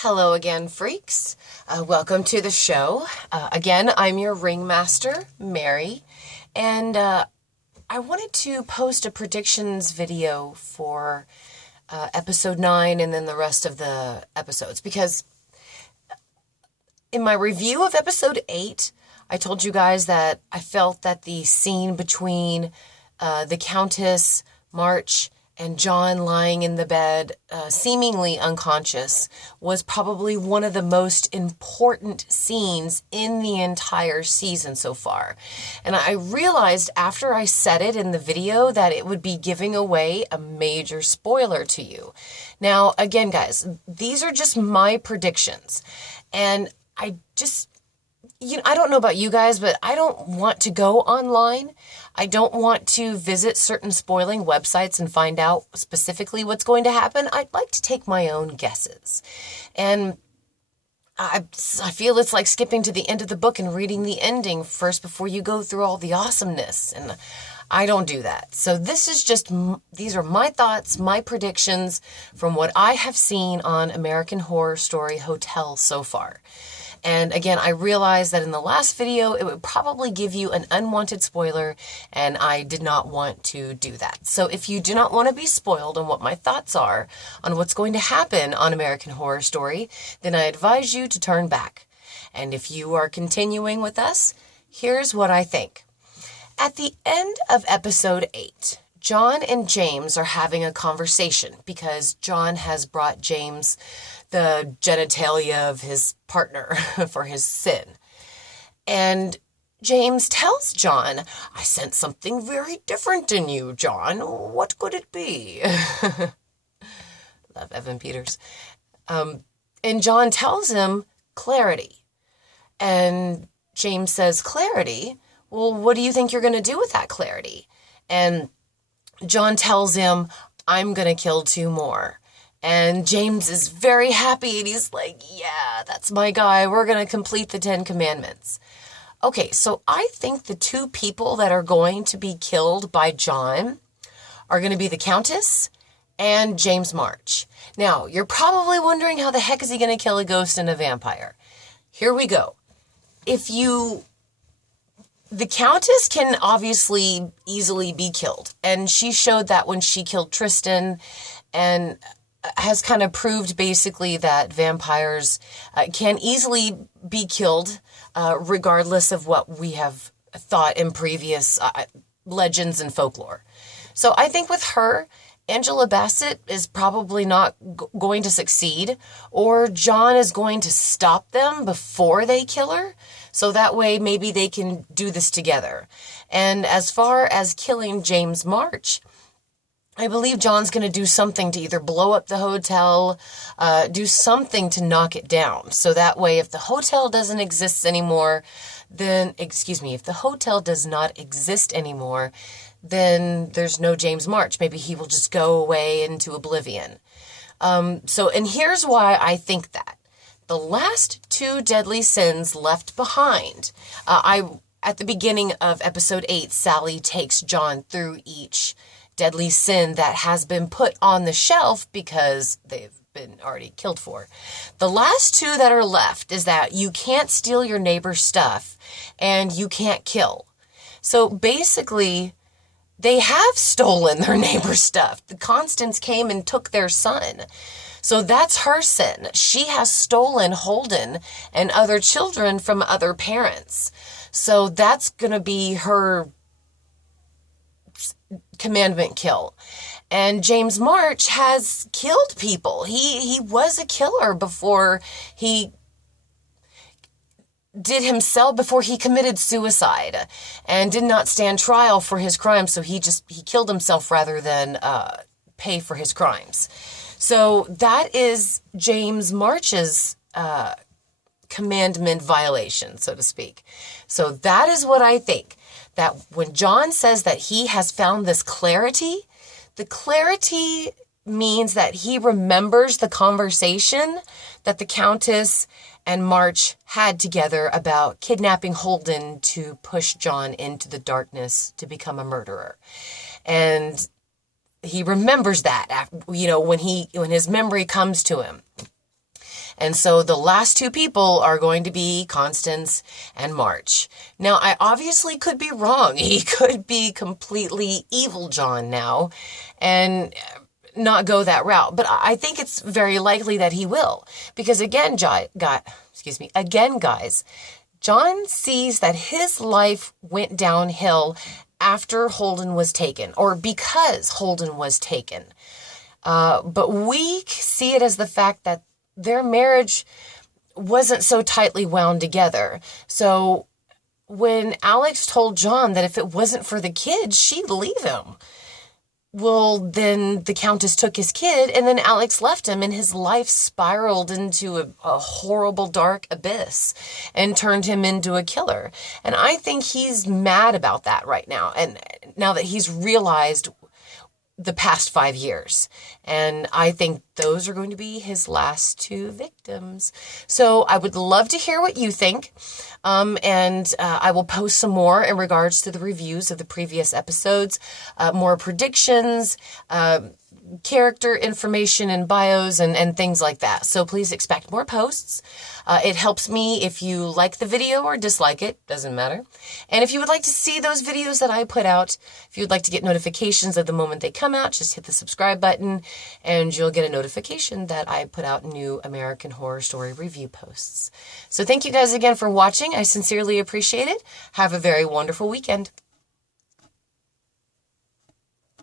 Hello again, freaks. Welcome to the show. Again, I'm your ringmaster, Mary, and I wanted to post a predictions video for episode 9 and then the rest of the episodes because in my review of episode 8, I told you guys that I felt that the scene between the Countess, March, and John lying in the bed, seemingly unconscious, was probably one of the most important scenes in the entire season so far. And I realized after I said it in the video that it would be giving away a major spoiler to you. Now, again, guys, these are just my predictions. And I don't know about you guys, but I don't want to go online. I don't want to visit certain spoiling websites and find out specifically what's going to happen. I'd like to take my own guesses. And I feel it's like skipping to the end of the book and reading the ending first before you go through all the awesomeness. And I don't do that. So these are my thoughts, my predictions from what I have seen on American Horror Story Hotel so far. And again, I realized that in the last video, it would probably give you an unwanted spoiler, and I did not want to do that. So if you do not want to be spoiled on what my thoughts are on what's going to happen on American Horror Story, then I advise you to turn back. And if you are continuing with us, here's what I think. At the end of episode 8, John and James are having a conversation because John has brought James the genitalia of his partner for his sin. And James tells John, "I sense something very different in you, John. What could it be?" Love Evan Peters. And John tells him, "Clarity." And James says, "Clarity? Well, what do you think you're going to do with that clarity?" And John tells him, "I'm going to kill 2 more. And James is very happy, and he's like, "Yeah, that's my guy. We're going to complete the 10 Commandments." Okay, so I think the 2 people that are going to be killed by John are going to be the Countess and James March. Now, you're probably wondering how the heck is he going to kill a ghost and a vampire? Here we go. The Countess can obviously easily be killed, and she showed that when she killed Tristan, and has kind of proved basically that vampires can easily be killed regardless of what we have thought in previous legends and folklore. So I think with her, Angela Bassett is probably not going to succeed, or John is going to stop them before they kill her. So that way maybe they can do this together. And as far as killing James March, I believe John's going to do something to either blow up the hotel, do something to knock it down. So that way, if the hotel doesn't exist anymore, if the hotel does not exist anymore, then there's no James March. Maybe he will just go away into oblivion. And here's why I think that. The last 2 deadly sins left behind. At the beginning of episode 8, Sally takes John through each deadly sin that has been put on the shelf because they've been already killed for. The last 2 that are left is that you can't steal your neighbor's stuff and you can't kill. So basically, they have stolen their neighbor's stuff. The Constance came and took their son. So that's her sin. She has stolen Holden and other children from other parents. So that's going to be her commandment kill. And James March has killed people. He was a killer before he committed suicide and did not stand trial for his crimes. So he killed himself rather than pay for his crimes. So that is James March's commandment violation, so to speak. So that is what I think. That when John says that he has found this clarity, the clarity means that he remembers the conversation that the Countess and March had together about kidnapping Holden to push John into the darkness to become a murderer. And he remembers that, when his memory comes to him. And so the last two people are going to be Constance and March. Now, I obviously could be wrong. He could be completely evil John now and not go that route. But I think it's very likely that he will. Because again, guys, John sees that his life went downhill after Holden was taken, or because Holden was taken. But we see it as the fact that their marriage wasn't so tightly wound together. So when Alex told John that if it wasn't for the kids, she'd leave him. Well, then the Countess took his kid, and then Alex left him, and his life spiraled into a horrible, dark abyss and turned him into a killer. And I think he's mad about that right now, and now that he's realized the past 5 years. And I think those are going to be his last two victims. So I would love to hear what you think. And I will post some more in regards to the reviews of the previous episodes, more predictions, character information and bios and things like that. So please expect more posts. It helps me if you like the video or dislike it, doesn't matter. And if you would like to see those videos that I put out, if you would like to get notifications of the moment they come out, just hit the subscribe button and you'll get a notification that I put out new American Horror Story review posts. So thank you guys again for watching. I sincerely appreciate it. Have a very wonderful weekend.